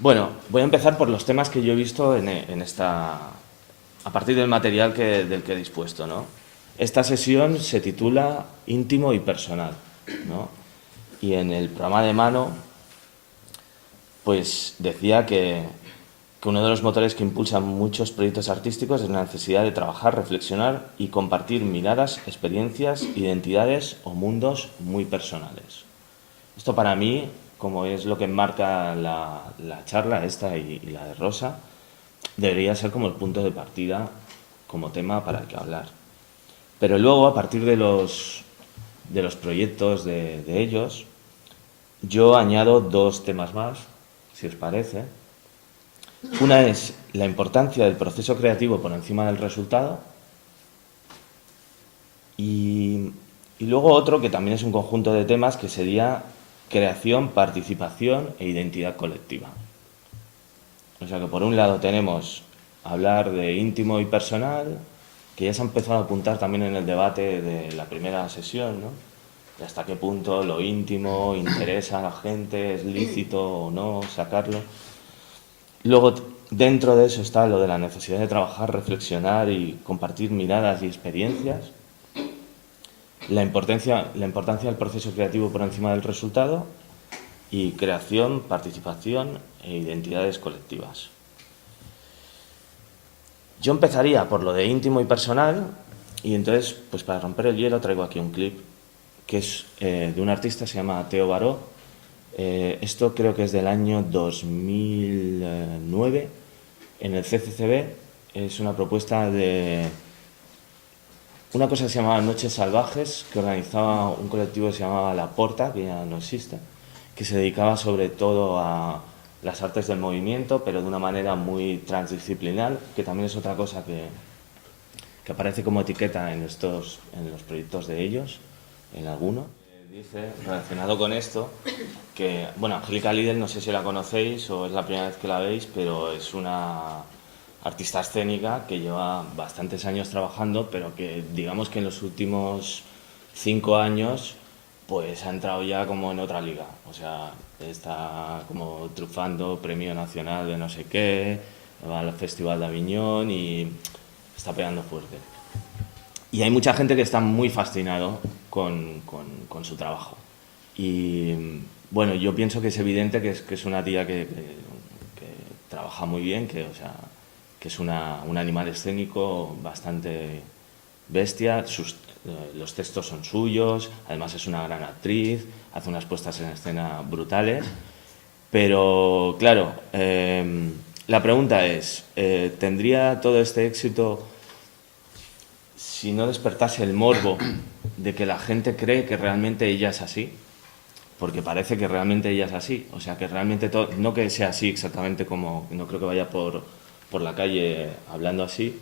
Bueno, voy a empezar por los temas que yo he visto en esta, a partir del material del que he dispuesto, ¿no? Esta sesión se titula Íntimo y personal, ¿no? Y en el programa de mano, pues decía que uno de los motores que impulsan muchos proyectos artísticos es la necesidad de trabajar, reflexionar y compartir miradas, experiencias, identidades o mundos muy personales. Esto para mí, como es lo que enmarca la charla esta y la de Rosa, debería ser como el punto de partida, como tema para el que hablar. Pero luego, a partir de los proyectos de ellos, yo añado dos temas más, si os parece. Una es la importancia del proceso creativo por encima del resultado y luego otro que también es un conjunto de temas que sería creación, participación e identidad colectiva. O sea que por un lado tenemos hablar de íntimo y personal, que ya se ha empezado a apuntar también en el debate de la primera sesión, ¿no? De hasta qué punto lo íntimo interesa a la gente, es lícito o no sacarlo. Luego, dentro de eso está lo de la necesidad de trabajar, reflexionar y compartir miradas y experiencias. La importancia del proceso creativo por encima del resultado y creación, participación e identidades colectivas. Yo empezaría por lo de íntimo y personal y entonces, pues para romper el hielo traigo aquí un clip que es de un artista, se llama Theo Baró. Esto creo que es del año 2009 en el CCCB. Es una propuesta de una cosa que se llamaba Noches Salvajes, que organizaba un colectivo que se llamaba La Porta, que ya no existe, que se dedicaba sobre todo a las artes del movimiento, pero de una manera muy transdisciplinar, que también es otra cosa que aparece como etiqueta en los proyectos de ellos, en alguno. Dice, relacionado con esto, que, bueno, Angélica Lidl, no sé si la conocéis o es la primera vez que la veis, pero es una artista escénica que lleva bastantes años trabajando, pero que digamos que en los últimos 5 años pues ha entrado ya como en otra liga. O sea, está como trufando premio nacional de no sé qué, va al Festival de Aviñón y está pegando fuerte. Y hay mucha gente que está muy fascinado con su trabajo. Y bueno, yo pienso que es evidente que es una tía que trabaja muy bien, o sea, que es un animal escénico bastante bestia. Los textos son suyos, además es una gran actriz, hace unas puestas en escena brutales. Pero claro, la pregunta es, ¿tendría todo este éxito si no despertase el morbo de que la gente cree que realmente ella es así? Porque parece que realmente ella es así. O sea, que realmente todo, no que sea así exactamente como, no creo que vaya por la calle hablando así,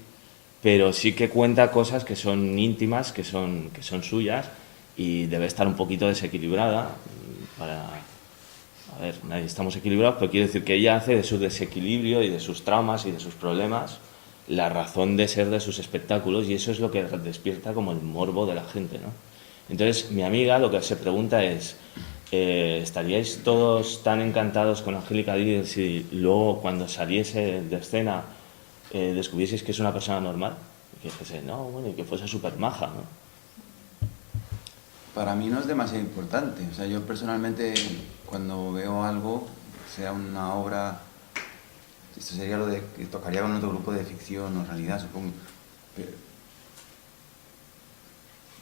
pero sí que cuenta cosas que son íntimas, que son suyas y debe estar un poquito desequilibrada para... A ver, nadie estamos equilibrados, pero quiero decir que ella hace de su desequilibrio y de sus traumas y de sus problemas la razón de ser de sus espectáculos y eso es lo que despierta como el morbo de la gente, ¿no? Entonces, mi amiga lo que se pregunta es, ¿estaríais todos tan encantados con Angélica Lidl si luego cuando saliese de escena descubrieseis que es una persona normal? Y que dijese, no, bueno, y que fuese súper maja, ¿no? Para mí no es demasiado importante. O sea, yo personalmente cuando veo algo, sea una obra, esto sería lo de que tocaría con otro grupo de ficción o realidad, supongo. Pero,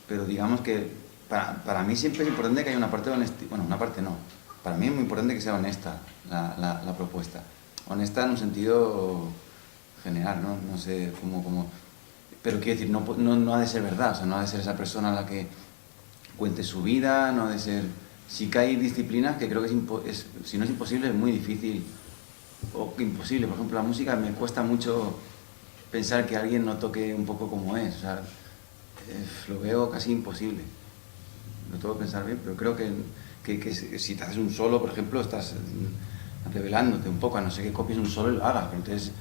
pero digamos que para mí siempre es importante que haya una parte de honestidad. Bueno, una parte no. Para mí es muy importante que sea honesta la propuesta. Honesta en un sentido general, ¿no? No sé cómo. Pero quiero decir, no ha de ser verdad. O sea, no ha de ser esa persona a la que cuente su vida, no ha de ser... Sí que hay disciplinas que creo que si no es imposible, es muy difícil o imposible. Por ejemplo, la música me cuesta mucho pensar que alguien no toque un poco como es. O sea, lo veo casi imposible. Lo tengo que pensar bien, pero creo que si te haces un solo, por ejemplo, estás revelándote un poco, a no ser que copies un solo y lo hagas. Pero entonces,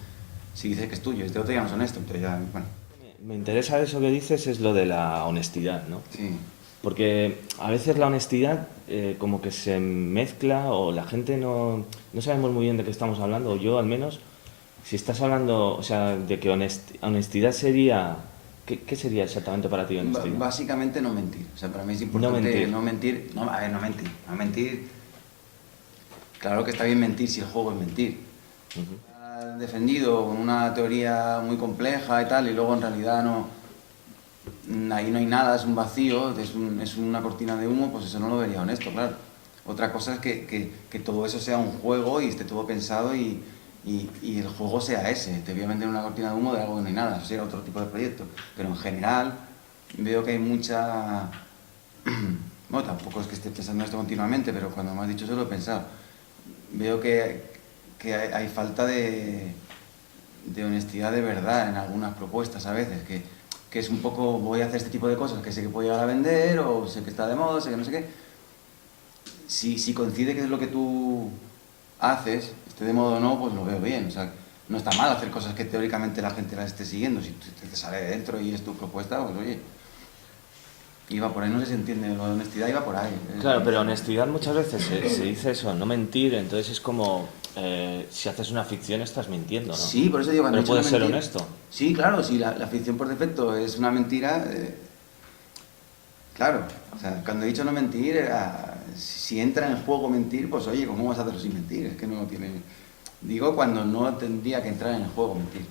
si dices que es tuyo, este otro ya no es honesto, entonces ya, bueno. Me interesa eso que dices, es lo de la honestidad, ¿no? Sí. Porque a veces la honestidad como que se mezcla o la gente no sabemos muy bien de qué estamos hablando, o yo al menos, si estás hablando, o sea, de que honestidad sería... ¿Qué sería exactamente para ti honestidad? Básicamente no mentir. O sea, para mí es No importante mentir. no mentir. No, a ver, no mentir. No mentir. Claro que está bien mentir si el juego es mentir. Ha defendido con una teoría muy compleja y tal, y luego en realidad no, ahí no hay nada, es un vacío, es una cortina de humo, pues eso no lo vería honesto, claro. Otra cosa es que todo eso sea un juego y esté todo pensado y el juego sea ese. Te voy a vender una cortina de humo de algo que no hay nada, eso sería otro tipo de proyecto. Pero en general veo que hay mucha... Bueno, tampoco es que esté pensando esto continuamente, pero cuando me has dicho eso lo he pensado. Veo que hay falta de honestidad de verdad en algunas propuestas a veces, que es un poco, voy a hacer este tipo de cosas que sé que puedo llegar a vender, o sé que está de moda, sé que no sé qué. Si coincide que es lo que tú haces, esté de moda o no, pues lo veo bien. O sea, no está mal hacer cosas que teóricamente la gente las esté siguiendo. Si te sale de dentro y es tu propuesta, pues oye, iba por ahí, no sé si entiende, lo de honestidad iba por ahí. Claro, pero honestidad muchas veces se dice eso, no mentir, entonces es como si haces una ficción estás mintiendo, ¿no? Sí, por eso digo, cuando he Pero dicho no puedes ser mentir. honesto. Sí, claro, si la ficción por defecto es una mentira, claro. O sea, cuando he dicho no mentir, si entra en juego mentir, pues oye, ¿cómo vas a hacerlo sin mentir? Es que no tiene... Digo cuando no tendría que entrar en el juego mentir.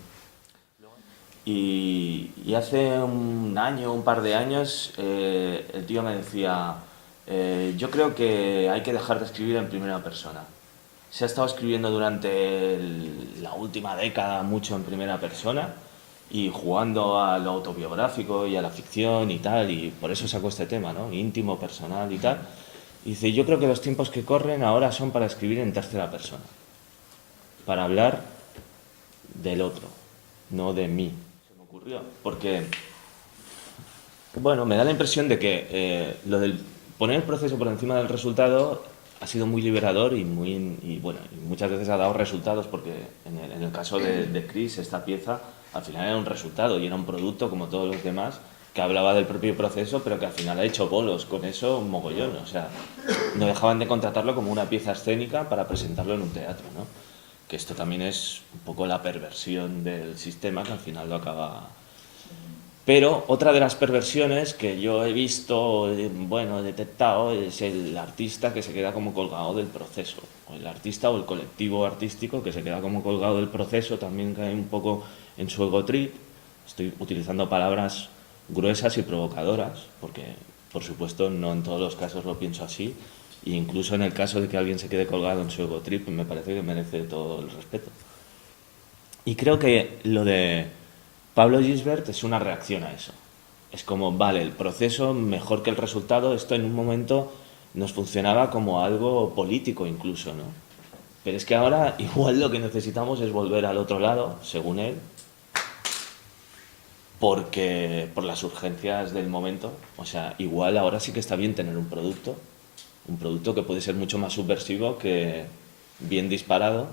Y hace un año, un par de años, el tío me decía, yo creo que hay que dejar de escribir en primera persona. Se ha estado escribiendo durante la última década mucho en primera persona y jugando a lo autobiográfico y a la ficción y tal, y por eso sacó este tema, ¿no? Íntimo, personal y tal. Y dice, yo creo que los tiempos que corren ahora son para escribir en tercera persona, para hablar del otro, no de mí. Se me ocurrió, porque, bueno, me da la impresión de que lo del poner el proceso por encima del resultado ha sido muy liberador y bueno, y muchas veces ha dado resultados porque en el caso de Chris, esta pieza al final era un resultado y era un producto como todos los demás que hablaba del propio proceso, pero que al final ha hecho bolos con eso un mogollón. O sea, no dejaban de contratarlo como una pieza escénica para presentarlo en un teatro, ¿no? Que esto también es un poco la perversión del sistema que al final lo acaba... Pero otra de las perversiones que yo he visto, bueno, he detectado, es el artista que se queda como colgado del proceso. O el artista o el colectivo artístico que se queda como colgado del proceso, también cae un poco en su ego trip. Estoy utilizando palabras gruesas y provocadoras, porque por supuesto no en todos los casos lo pienso así. E incluso en el caso de que alguien se quede colgado en su ego trip, me parece que merece todo el respeto. Y creo que lo de Pablo Gisbert es una reacción a eso. Es como, vale, el proceso mejor que el resultado, esto en un momento nos funcionaba como algo político incluso, ¿no? Pero es que ahora igual lo que necesitamos es volver al otro lado, según él, porque por las urgencias del momento. O sea, igual ahora sí que está bien tener un producto que puede ser mucho más subversivo que bien disparado,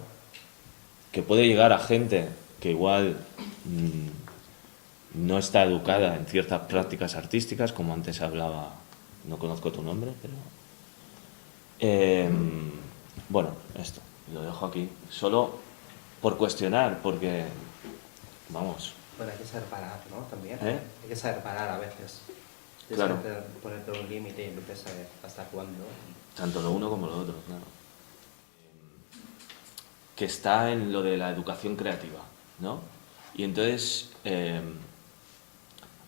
que puede llegar a gente que igual no está educada en ciertas prácticas artísticas, como antes hablaba, no conozco tu nombre, pero... eh, bueno, esto, lo dejo aquí, solo por cuestionar, porque, vamos... Bueno, hay que saber parar, ¿no? También. ¿Eh? Hay que saber parar a veces. Hay que Claro. saber ponerte un límite y entonces saber hasta cuándo. Tanto lo uno como lo otro, claro. Que está en lo de la educación creativa, ¿no? Y entonces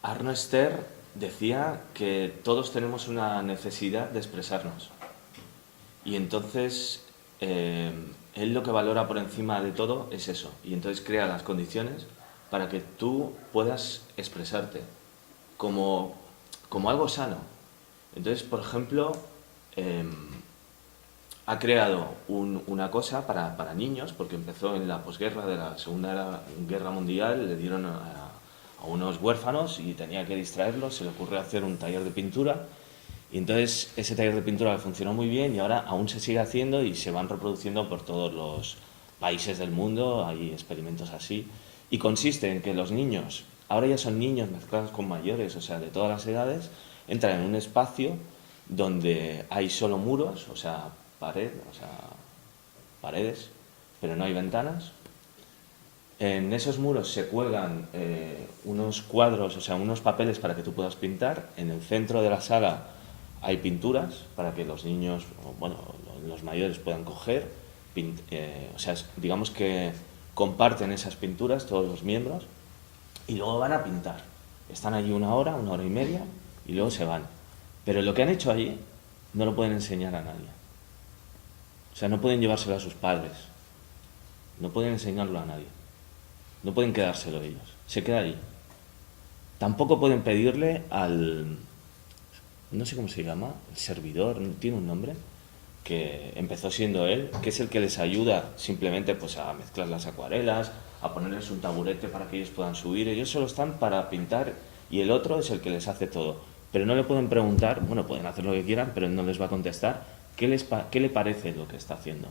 Arno Ster decía que todos tenemos una necesidad de expresarnos. Y entonces él lo que valora por encima de todo es eso. Y entonces crea las condiciones para que tú puedas expresarte como, como algo sano. Entonces, por ejemplo, ha creado una cosa para niños, porque empezó en la posguerra de la Segunda Guerra Mundial, le dieron a unos huérfanos y tenía que distraerlos, se le ocurrió hacer un taller de pintura y entonces ese taller de pintura funcionó muy bien y ahora aún se sigue haciendo y se van reproduciendo por todos los países del mundo, hay experimentos así y consiste en que los niños, ahora ya son niños mezclados con mayores, o sea, de todas las edades, Entran en un espacio donde hay solo muros, o sea, paredes, pero no hay ventanas. En esos muros se cuelgan unos cuadros, o sea, unos papeles para que tú puedas pintar. En el centro de la sala hay pinturas para que los niños, o, bueno, los mayores puedan coger. O sea, digamos que comparten esas pinturas todos los miembros y luego van a pintar. Están allí una hora y media y luego se van. Pero lo que han hecho allí no lo pueden enseñar a nadie. O sea, no pueden llevárselo a sus padres. No pueden enseñarlo a nadie. No pueden quedárselo ellos. Se queda allí. Tampoco pueden pedirle al... no sé cómo se llama, el servidor, tiene un nombre, que empezó siendo él, que es el que les ayuda simplemente pues a mezclar las acuarelas, a ponerles un taburete para que ellos puedan subir. Ellos solo están para pintar y el otro es el que les hace todo. Pero no le pueden preguntar, bueno, pueden hacer lo que quieran, pero él no les va a contestar qué le parece lo que está haciendo.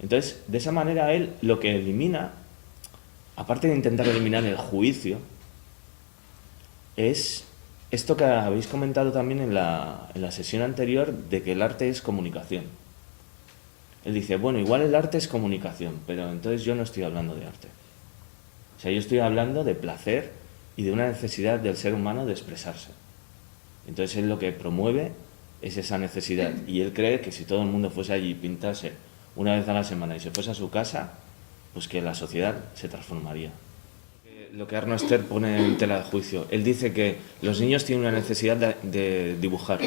Entonces, de esa manera él lo que elimina, aparte de intentar eliminar el juicio, es esto que habéis comentado también en la sesión anterior, de que el arte es comunicación. Él dice, bueno, igual el arte es comunicación, pero entonces yo no estoy hablando de arte. O sea, yo estoy hablando de placer y de una necesidad del ser humano de expresarse. Entonces él lo que promueve es esa necesidad. Y él cree que si todo el mundo fuese allí y pintase una vez a la semana y se fuese a su casa, pues que la sociedad se transformaría. Lo que Arno Ester pone en tela de juicio. Él dice que los niños tienen una necesidad de dibujar.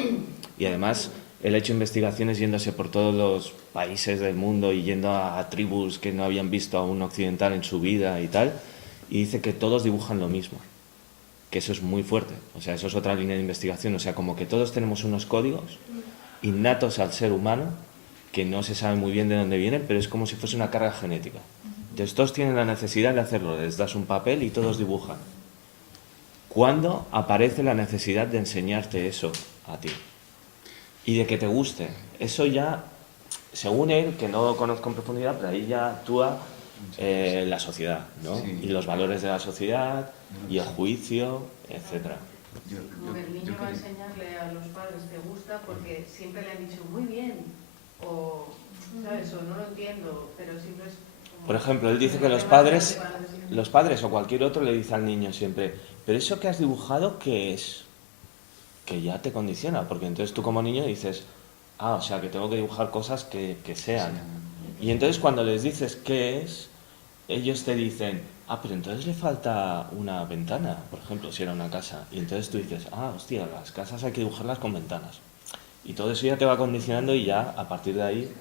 Y además él ha hecho investigaciones yéndose por todos los países del mundo y yendo a tribus que no habían visto a un occidental en su vida y tal. Y dice que todos dibujan lo mismo. Que eso es muy fuerte. O sea, eso es otra línea de investigación. O sea, como que todos tenemos unos códigos innatos al ser humano que no se sabe muy bien de dónde vienen, pero es como si fuese una carga genética. Entonces todos tienen la necesidad de hacerlo, les das un papel y todos dibujan. ¿Cuándo aparece la necesidad de enseñarte eso a ti? Y de que te guste. Eso ya, según él, que no lo conozco en profundidad, pero ahí ya actúa la sociedad, ¿no? Sí. Y los valores de la sociedad, y el juicio, etc. Como que el niño va a enseñarle a los padres te gusta porque siempre le han dicho muy bien, o, ¿sabes? O no lo entiendo, pero siempre es... Por ejemplo, él dice que los padres o cualquier otro le dice al niño siempre, pero eso que has dibujado, ¿qué es? Que ya te condiciona, porque entonces tú como niño dices, o sea, que tengo que dibujar cosas que sean. Y entonces cuando les dices qué es, ellos te dicen, pero entonces le falta una ventana, por ejemplo, si era una casa. Y entonces tú dices, hostia, las casas hay que dibujarlas con ventanas. Y todo eso ya te va condicionando y ya, a partir de ahí...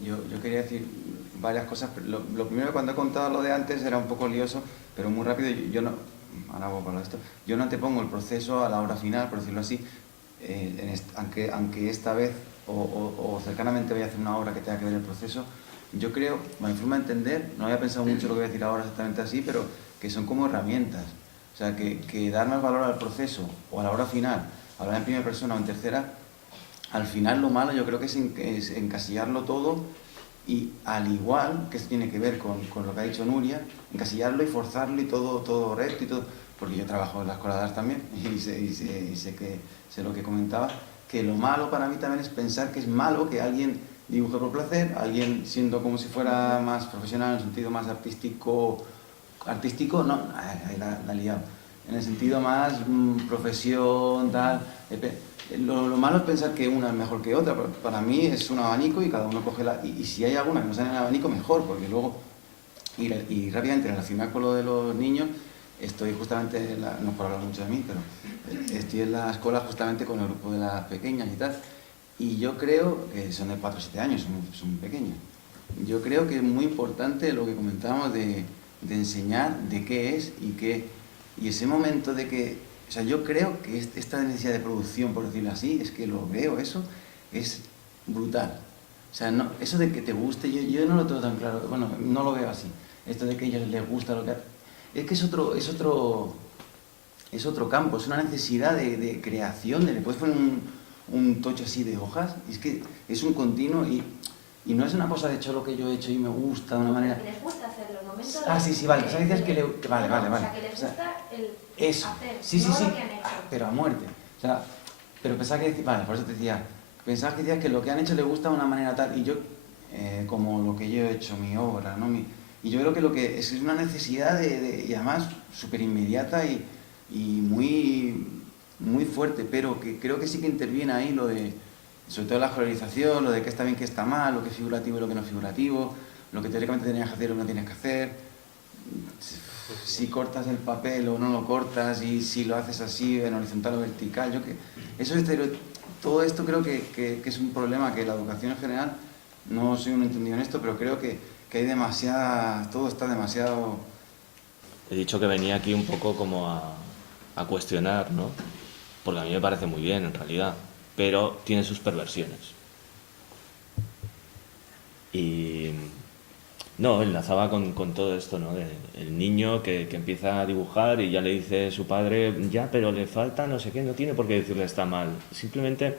Yo quería decir varias cosas. Lo primero, cuando he contado lo de antes, era un poco lioso, pero muy rápido. Yo no, ahora voy para esto, yo no te pongo el proceso a la hora final, por decirlo así, aunque esta vez o cercanamente voy a hacer una obra que tenga que ver el proceso, yo creo, mi forma de entender, no había pensado mucho lo que voy a decir ahora exactamente así, pero que son como herramientas. O sea, que dar más valor al proceso o a la hora final, hablar en primera persona o en tercera, al final lo malo yo creo que es encasillarlo todo y al igual, que eso tiene que ver con lo que ha dicho Nuria, encasillarlo y forzarlo y todo recto y todo, porque yo trabajo en la escuela de arte también y sé lo que comentaba, que lo malo para mí también es pensar que es malo que alguien dibuje por placer, alguien siendo como si fuera más profesional en el sentido más artístico no, ahí la he liado, en el sentido más profesión, tal. Lo malo es pensar que una es mejor que otra. Para mí es un abanico y cada uno coge y si hay alguna que no sale en el abanico, mejor, porque luego, y rápidamente relacionar con lo de los niños, estoy justamente, no es por hablar mucho de mí, pero estoy en la escuela justamente con el grupo de las pequeñas y tal, y yo creo que son de 4 o 7 años, son muy pequeños. Yo creo que es muy importante lo que comentábamos de enseñar de qué es y ese momento de que... O sea, yo creo que esta necesidad de producción, por decirlo así, es que lo veo, eso es brutal. O sea, no, eso de que te guste, yo no lo tengo tan claro, bueno, no lo veo así. Esto de que a ellos les gusta lo que... Es que es otro campo, es una necesidad de creación, le puedes poner un tocho así de hojas, es que es un continuo y no es una cosa de hecho lo que yo he hecho y me gusta de una manera... Y les gusta hacerlo, ¿no? momento. Sí, vale. O sea, dices que vale. O sea, que les gusta el Eso. hacer, Sí. no lo que han hecho. Pero a muerte. O sea, pero pensaba que... Vale, por eso te decía. Pensaba que decías que lo que han hecho les gusta de una manera tal. Y yo, como lo que yo he hecho, mi obra, ¿no? Y yo creo que lo que es una necesidad y además súper inmediata y muy fuerte, pero que creo que sí que interviene ahí lo de, sobre todo la escolarización, lo de qué está bien, qué está mal, lo que es figurativo y lo que no es figurativo, lo que teóricamente tenías que hacer o no tienes que hacer, si cortas el papel o no lo cortas, y si lo haces así, en horizontal o vertical, todo esto creo que es un problema que la educación en general, no soy un entendido en esto, pero creo que hay todo está demasiado... He dicho que venía aquí un poco como a cuestionar, ¿no? Porque a mí me parece muy bien, en realidad, pero tiene sus perversiones. Y no, enlazaba con todo esto, ¿no? El niño que empieza a dibujar y ya le dice su padre, ya, pero le falta no sé qué, no tiene por qué decirle está mal. Simplemente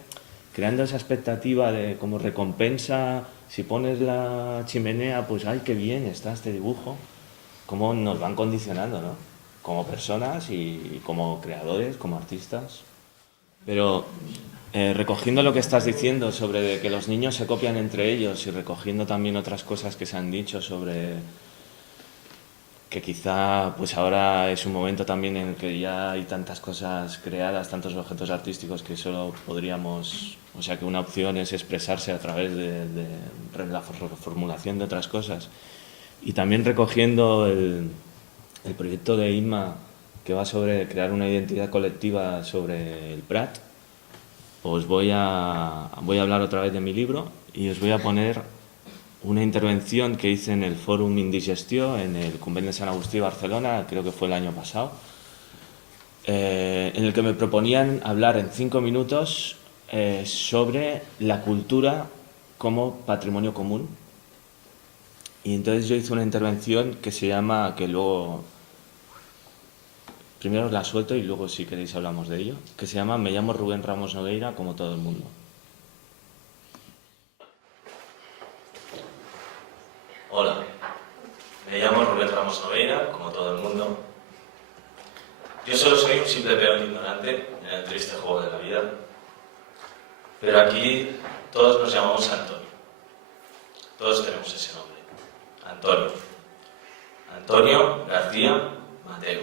creando esa expectativa de como recompensa, si pones la chimenea, pues ¡ay, qué bien está este dibujo! Cómo nos van condicionando, ¿no? Como personas y como creadores, como artistas. Pero recogiendo lo que estás diciendo sobre que los niños se copian entre ellos y recogiendo también otras cosas que se han dicho sobre que quizá pues ahora es un momento también en el que ya hay tantas cosas creadas, tantos objetos artísticos que solo podríamos, o sea que una opción es expresarse a través de la formulación de otras cosas. Y también recogiendo el proyecto de Inma que va sobre crear una identidad colectiva sobre el Prat, os voy a hablar otra vez de mi libro y os voy a poner una intervención que hice en el Fórum Indigestió, en el Convent de Sant Agustí, Barcelona, creo que fue el año pasado, en el que me proponían hablar en 5 minutos sobre la cultura como patrimonio común. Y entonces yo hice una intervención que se llama, que luego, primero os la suelto y luego si queréis hablamos de ello, que se llama Me llamo Rubén Ramos Nogueira como todo el mundo. Hola, me llamo Rubén Ramos Nogueira como todo el mundo. Yo solo soy un simple peón ignorante en el triste juego de la vida, pero aquí todos nos llamamos Antonio. Todos tenemos ese nombre. Antonio García Mateo.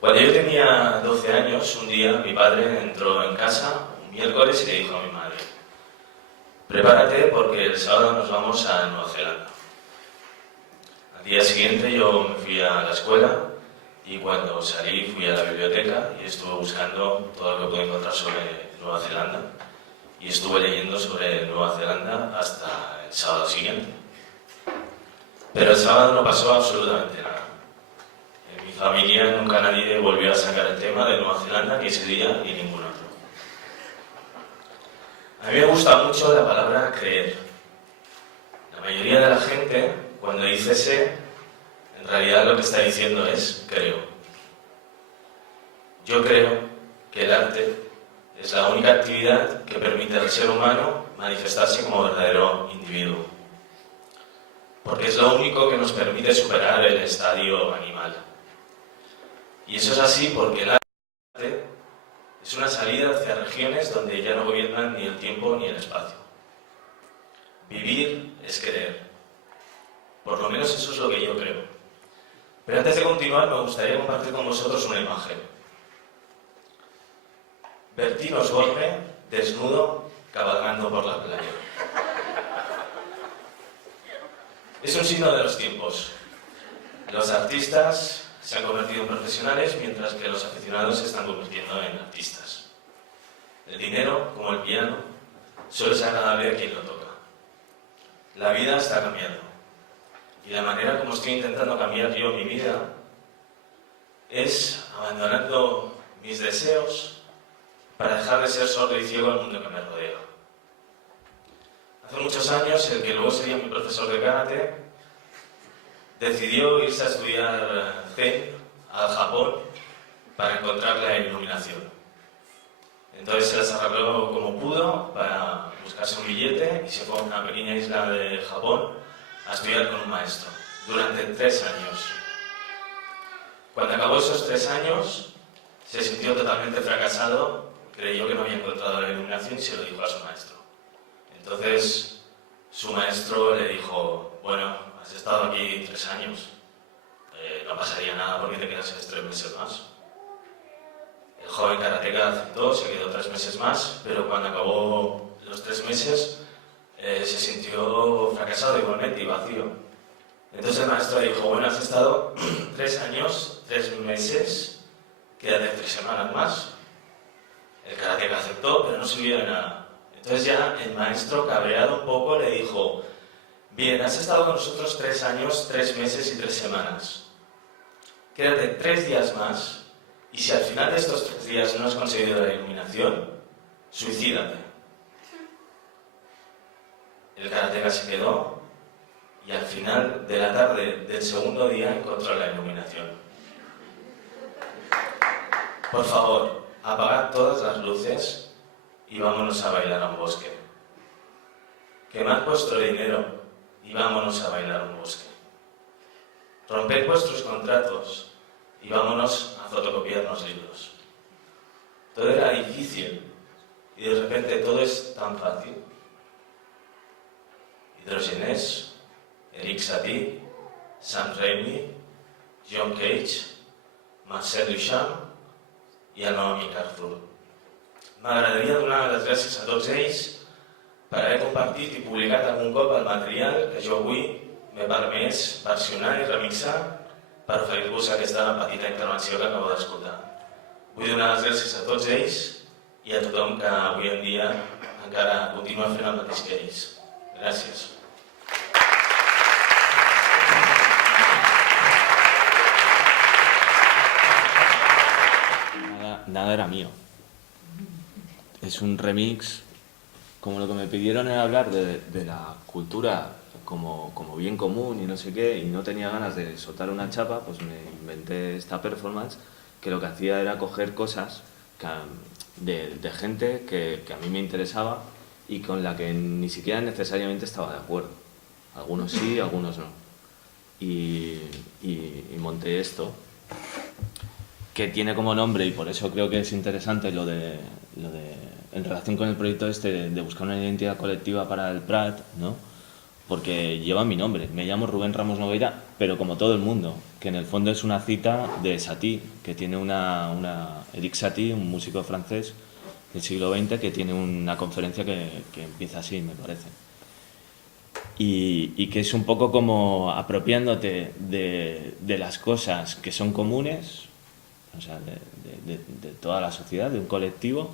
Cuando yo tenía 12 años, un día mi padre entró en casa un miércoles y le dijo a mi madre: prepárate porque el sábado nos vamos a Nueva Zelanda. Al día siguiente yo me fui a la escuela y cuando salí fui a la biblioteca y estuve buscando todo lo que pude encontrar sobre Nueva Zelanda y estuve leyendo sobre Nueva Zelanda hasta el sábado siguiente. Pero el sábado no pasó absolutamente nada. En mi familia nunca nadie volvió a sacar el tema de Nueva Zelanda, ni ese día ni ningún otro. A mí me gusta mucho la palabra creer. La mayoría de la gente, cuando dice sé, en realidad lo que está diciendo es creo. Yo creo que el arte es la única actividad que permite al ser humano manifestarse como verdadero individuo. Porque es lo único que nos permite superar el estadio animal. Y eso es así porque el arte es una salida hacia regiones donde ya no gobiernan ni el tiempo ni el espacio. Vivir es creer. Por lo menos eso es lo que yo creo. Pero antes de continuar me gustaría compartir con vosotros una imagen. Bertín Osborne, desnudo, cabalgando por la playa. Es un signo de los tiempos. Los artistas se han convertido en profesionales mientras que los aficionados se están convirtiendo en artistas. El dinero, como el piano, solo es agradable a quien lo toca. La vida está cambiando. Y la manera como estoy intentando cambiar yo mi vida es abandonando mis deseos para dejar de ser sordo y ciego al mundo que me rodea. Hace muchos años, el que luego sería mi profesor de karate decidió irse a estudiar Zen al Japón para encontrar la iluminación. Entonces se las arregló como pudo para buscarse un billete y se fue a una pequeña isla de Japón a estudiar con un maestro. durante 3 años. Cuando acabó esos 3 años, se sintió totalmente fracasado, creyó que no había encontrado la iluminación y se lo dijo a su maestro. Entonces, su maestro le dijo, bueno, has estado aquí 3 años, no pasaría nada porque te quedas 3 meses más. El joven karateka aceptó, se quedó 3 meses más, pero cuando acabó los 3 meses se sintió fracasado igualmente y vacío. Entonces el maestro le dijo, bueno, has estado 3 años, 3 meses, quédate 3 semanas más. El karateka aceptó, pero no sirvió de nada. Entonces ya el maestro, cabreado un poco, le dijo, bien, has estado con nosotros 3 años, 3 meses y 3 semanas. Quédate 3 días más. Y si al final de estos 3 días no has conseguido la iluminación, suicídate. El karateka se quedó y al final de la tarde del segundo día encontró la iluminación. Por favor, apagad todas las luces y vámonos a bailar a un bosque. Quemad vuestro dinero y vámonos a bailar a un bosque. Romped vuestros contratos y vámonos a fotocopiarnos libros. Todo era difícil y de repente todo es tan fácil. Hidrogenés, Eric Satie, Sam Raimi, John Cage, Marcel Duchamp i el meu amic Arthur. M'agradaria donar les gràcies a tots ells per haver compartit i publicat algun cop el material que jo avui m'he permès versionar i remixar per oferir-vos aquesta petita intervenció que acabo d'escoltar. Vull donar les gràcies a tots ells i a tothom que avui en dia encara continua fent el mateix que ells. Gràcies. Nada era mío. Es un remix, como lo que me pidieron era hablar de la cultura como bien común y no sé qué, y no tenía ganas de soltar una chapa, pues me inventé esta performance que lo que hacía era coger cosas de gente que a mí me interesaba y con la que ni siquiera necesariamente estaba de acuerdo. Algunos sí, algunos no. Y monté esto, que tiene como nombre, y por eso creo que es interesante lo de en relación con el proyecto este de buscar una identidad colectiva para el Prat, ¿no? Porque lleva mi nombre, me llamo Rubén Ramos Nogueira, pero como todo el mundo, que en el fondo es una cita de Satie, que tiene Eric Satie, un músico francés del siglo XX, que tiene una conferencia que empieza así, me parece. Y que es un poco como apropiándote de las cosas que son comunes, o sea, de toda la sociedad, de un colectivo,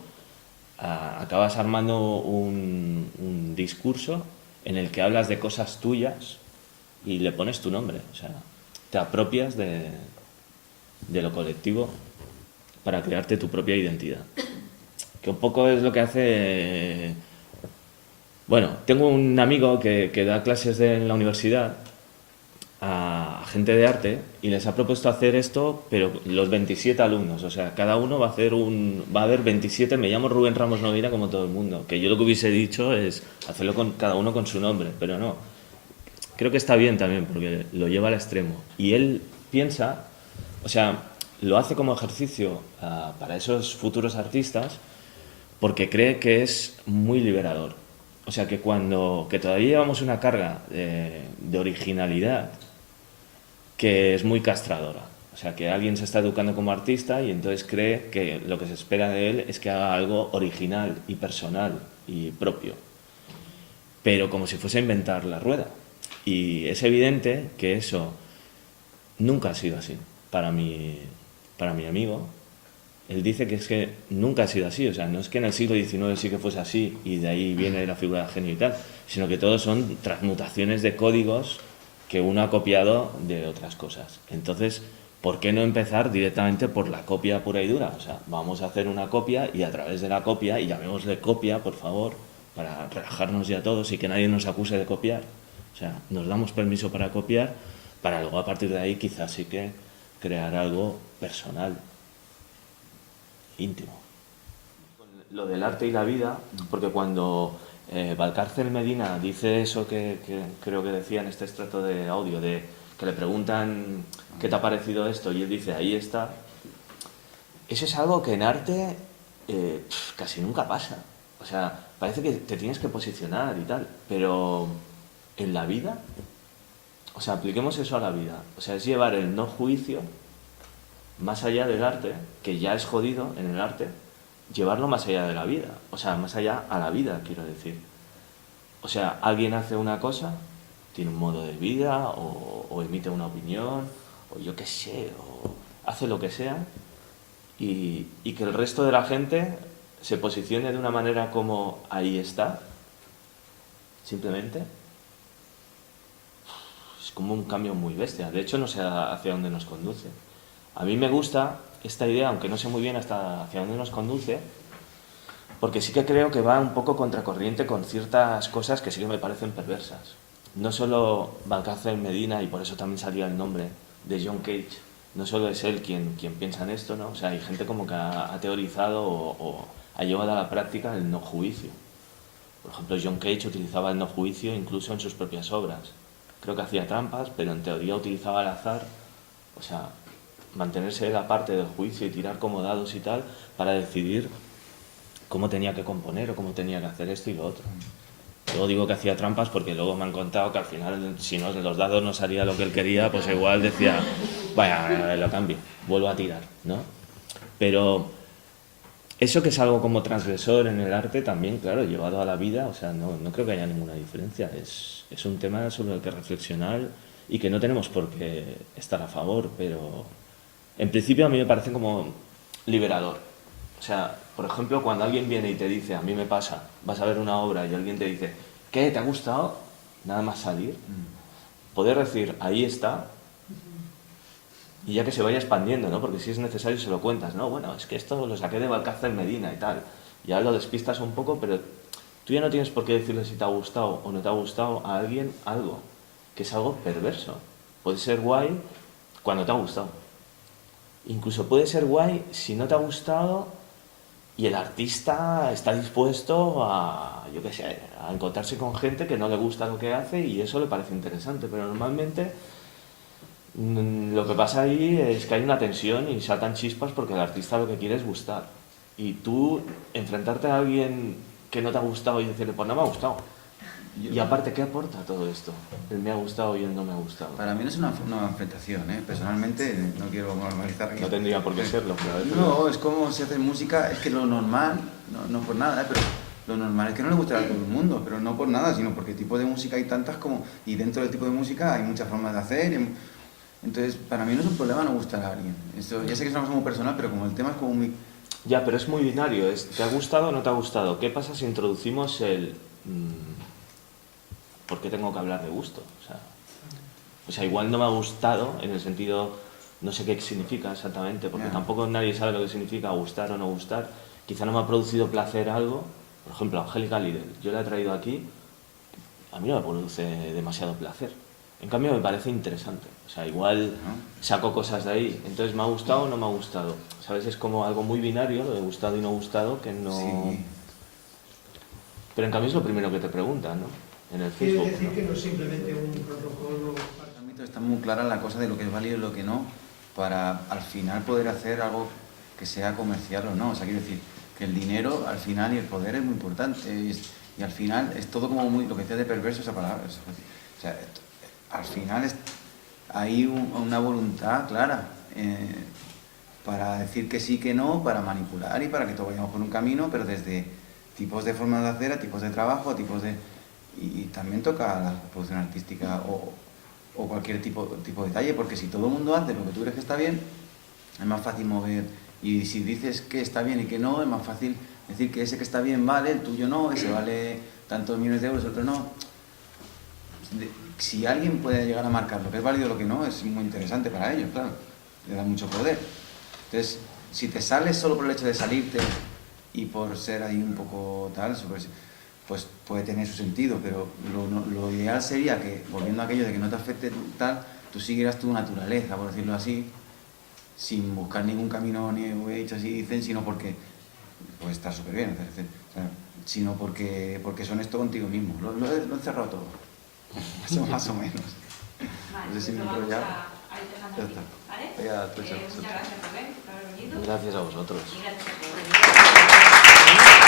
acabas armando un discurso en el que hablas de cosas tuyas y le pones tu nombre, o sea, te apropias de lo colectivo para crearte tu propia identidad. Que un poco es lo que hace... Bueno, tengo un amigo que da clases en la universidad a gente de arte y les ha propuesto hacer esto, pero los 27 alumnos, o sea, cada uno va a haber 27, me llamo Rubén Ramos Nogueira como todo el mundo, que yo lo que hubiese dicho es hacerlo con cada uno con su nombre, pero no. Creo que está bien también porque lo lleva al extremo. Y él piensa, o sea, lo hace como ejercicio para esos futuros artistas porque cree que es muy liberador. O sea, que todavía llevamos una carga de originalidad que es muy castradora. O sea, que alguien se está educando como artista y entonces cree que lo que se espera de él es que haga algo original y personal y propio. Pero como si fuese a inventar la rueda. Y es evidente que eso nunca ha sido así. Para mi amigo, él dice que es que nunca ha sido así. O sea, no es que en el siglo XIX sí que fuese así y de ahí viene la figura del genio y tal, sino que todos son transmutaciones de códigos que uno ha copiado de otras cosas. Entonces, ¿por qué no empezar directamente por la copia pura y dura? O sea, vamos a hacer una copia y a través de la copia, y llamémosle copia, por favor, para relajarnos ya todos y que nadie nos acuse de copiar. O sea, nos damos permiso para copiar, para luego a partir de ahí quizás sí que crear algo personal, íntimo. Lo del arte y la vida, porque cuando Valcárcel Medina dice eso que creo que decía en este extracto de audio, de que le preguntan qué te ha parecido esto y él dice, ahí está. Eso es algo que en arte casi nunca pasa. O sea, parece que te tienes que posicionar y tal, pero en la vida, o sea, apliquemos eso a la vida. O sea, es llevar el no juicio más allá del arte, que ya es jodido en el arte, llevarlo más allá de la vida. O sea, más allá a la vida, quiero decir. O sea, alguien hace una cosa, tiene un modo de vida, o emite una opinión, o yo qué sé, o hace lo que sea, y que el resto de la gente se posicione de una manera como ahí está, simplemente, es como un cambio muy bestia. De hecho, no sé hacia dónde nos conduce. A mí me gusta esta idea, aunque no sé muy bien hasta hacia dónde nos conduce, porque sí que creo que va un poco contracorriente con ciertas cosas que sí que me parecen perversas. No solo Balcázar Medina, y por eso también salía el nombre de John Cage, no solo es él quien piensa en esto, ¿no? O sea, hay gente como que ha teorizado o ha llevado a la práctica el no juicio. Por ejemplo, John Cage utilizaba el no juicio incluso en sus propias obras. Creo que hacía trampas, pero en teoría utilizaba el azar, o sea, mantenerse él aparte del juicio y tirar como dados y tal, para decidir cómo tenía que componer o cómo tenía que hacer esto y lo otro. Luego digo que hacía trampas porque luego me han contado que al final, si no, los dados no salía lo que él quería, pues igual decía, vaya, lo cambio, vuelvo a tirar, ¿no? Pero eso que es algo como transgresor en el arte también, claro, llevado a la vida, o sea, no creo que haya ninguna diferencia. Es un tema sobre el que reflexionar y que no tenemos por qué estar a favor, pero en principio a mí me parece como liberador. O sea, por ejemplo, cuando alguien viene y te dice, a mí me pasa, vas a ver una obra y alguien te dice, ¿qué? ¿Te ha gustado? Nada más salir. Poder decir, ahí está, y ya que se vaya expandiendo, ¿no? Porque si es necesario se lo cuentas, ¿no? Bueno, es que esto lo saqué de Balcázar Medina y tal. Ya lo despistas un poco, pero tú ya no tienes por qué decirle si te ha gustado o no te ha gustado a alguien algo, que es algo perverso. Puede ser guay cuando te ha gustado. Incluso puede ser guay si no te ha gustado y el artista está dispuesto a, yo qué sé, a encontrarse con gente que no le gusta lo que hace y eso le parece interesante. Pero normalmente lo que pasa ahí es que hay una tensión y saltan chispas porque el artista lo que quiere es gustar. Y tú enfrentarte a alguien que no te ha gustado y decirle, pues no me ha gustado. Y aparte, ¿qué aporta todo esto? El me ha gustado y el no me ha gustado. Para mí no es una enfrentación, ¿eh? Personalmente, no quiero normalizar aquí. No tendría por qué serlo, pero a veces... No, es como si haces música, es que lo normal, no por nada, pero lo normal es que no le guste a todo el mundo, pero no por nada, sino porque tipo de música hay tantas como... Y dentro del tipo de música hay muchas formas de hacer. Entonces, para mí no es un problema no gustar a alguien. Esto, ya sé que es una cosa muy personal, pero como el tema es como muy... Ya, pero es muy binario. ¿Te ha gustado o no te ha gustado? ¿Qué pasa si introducimos el... ¿por qué tengo que hablar de gusto? O sea, igual no me ha gustado en el sentido, no sé qué significa exactamente, porque tampoco nadie sabe lo que significa gustar o no gustar. Quizá no me ha producido placer algo. Por ejemplo, Angélica Lidl, yo la he traído aquí, a mí no me produce demasiado placer. En cambio me parece interesante. O sea, igual saco cosas de ahí. Entonces, ¿me ha gustado o no me ha gustado? ¿Sabes? Es como algo muy binario, lo de gustado y no gustado, que no... Sí. Pero en cambio es lo primero que te preguntan, ¿no? En el Facebook. Quiere decir que no es simplemente un protocolo. Está muy clara la cosa de lo que es válido y lo que no, para al final poder hacer algo que sea comercial o no. O sea, quiero decir que el dinero al final y el poder es muy importante. Y al final es todo como muy, lo que decía de perverso esa palabra. O sea, al final hay una voluntad clara para decir que sí, que no, para manipular y para que todos vayamos por un camino, pero desde tipos de formas de hacer, a tipos de trabajo, a tipos de... Y también toca la producción artística o cualquier tipo de detalle, porque si todo el mundo hace lo que tú crees que está bien, es más fácil mover. Y si dices que está bien y que no, es más fácil decir que ese que está bien vale, el tuyo no, ese vale tantos millones de euros, el otro no. Si alguien puede llegar a marcar lo que es válido y lo que no, es muy interesante para ellos, claro. Le da mucho poder. Entonces, si te sales solo por el hecho de salirte y por ser ahí un poco tal, pues puede tener su sentido, pero lo ideal sería que, volviendo a aquello de que no te afecte tal, tú siguieras tu naturaleza, por decirlo así, sin buscar ningún camino ni hecho así dicen, sino porque pues está súper bien, o sea, sino porque es honesto contigo mismo. Lo he encerrado todo, eso más o menos. Vale, No sé si me he lo vamos enrollado. a ir dejando Ya aquí, está. ¿vale? Ya, pues, Muchas gracias, Rubén, por haber venido. Gracias a vosotros. Y gracias a todos.